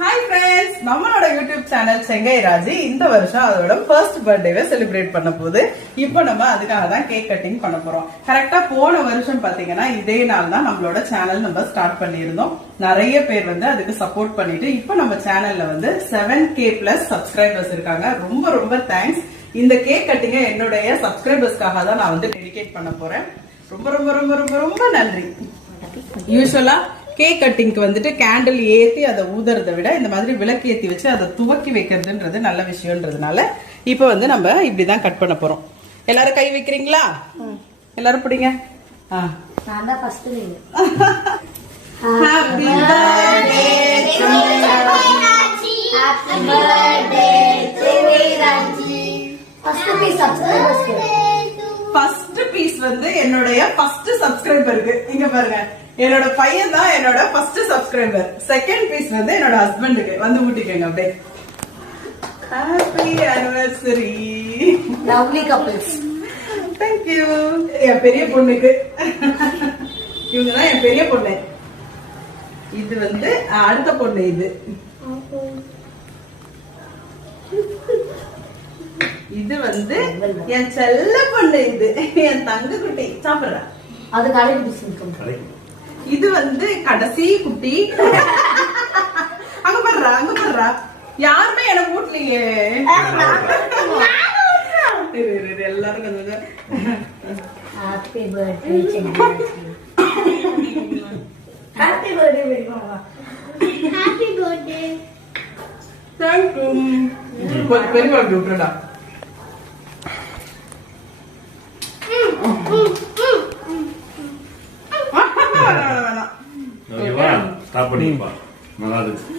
Hi friends, நம்மளோட YouTube channel செங்கை ராஜி இந்த வருஷம் அதோட ஃபர்ஸ்ட் பர்த்டேவை செலிப்ரேட் பண்ண போகுது. இப்போ நம்ம அதுக்காக தான் கேக் கட்டிங் பண்ண போறோம். கரெக்டா போன வருஷம் பாத்தீங்கன்னா இதே நாள் தான் நம்மளோட சேனல் நம்ம ஸ்டார்ட் பண்ணியிருந்தோம். நிறைய பேர் வந்து அதுக்கு சப்போர்ட் பண்ணிட்டு இப்போ நம்ம சேனல்ல வந்து 7K+ சப்ஸ்கிரைபர்ஸ் இருக்காங்க. ரொம்ப ரொம்ப தேங்க்ஸ். இந்த கேக் கட்டிங்க என்னுடைய சப்ஸ்கிரைபர்ஸ்க்காக தான் நான் வந்து டெடிகேட் பண்ண போறேன். ரொம்ப ரொம்ப ரொம்ப ரொம்ப ரொம்ப நன்றி. யூஸ்வலா கேக் கட்டிங்க்கு வந்துட்டு கேண்டில் ஏத்தி அதை ஊதுறதை விட இந்த மாதிரி விளக்கு ஏத்தி வச்சு அதை துவக்கி வைக்கிறதுன்றது நல்ல விஷயம்ன்றதுனால இப்ப வந்து நம்ம இப்படிதான் கட் பண்ண போறோம். எல்லாரும் கை வைக்கிறீங்களா? எல்லாரும் பிடிங்க. ஃபர்ஸ்ட் பீஸ் வந்து என்னுடைய ஃபர்ஸ்ட் சப்ஸ்கிரைபருக்கு இங்க பாருங்க. என்னோட பையன் தான் என்னோட ஃபர்ஸ்ட் சப்ஸ்கிரைபர். செகண்ட் பீஸ் வந்து என்னோட ஹஸ்பண்டுக்கு வந்து ஊட்டிக்கங்க. அப்படியே happy anniversary lovely couples. Thank you. என் பெரிய பொண்ணுக்கு இவங்கதான் என் பெரிய பொண்ணு. இது வந்து அடுத்த பொண்ணு. இது வந்து என் செல்ல பொண்ணு. இது என் தங்க குட்டி சாப்பிடுற. அது கடைக்கு. இது வந்து கடைசி குட்டி. அங்க பாடுறா யாருமே எனக்கு ஊட்டலையே. எல்லாரும் happy birthday. Happy birthday. Happy birthday. Thank you. கொஞ்சம் பெரிய விட்டுடா. ஸ்டாப் பண்ணிப்பா. நல்லா இருக்கு.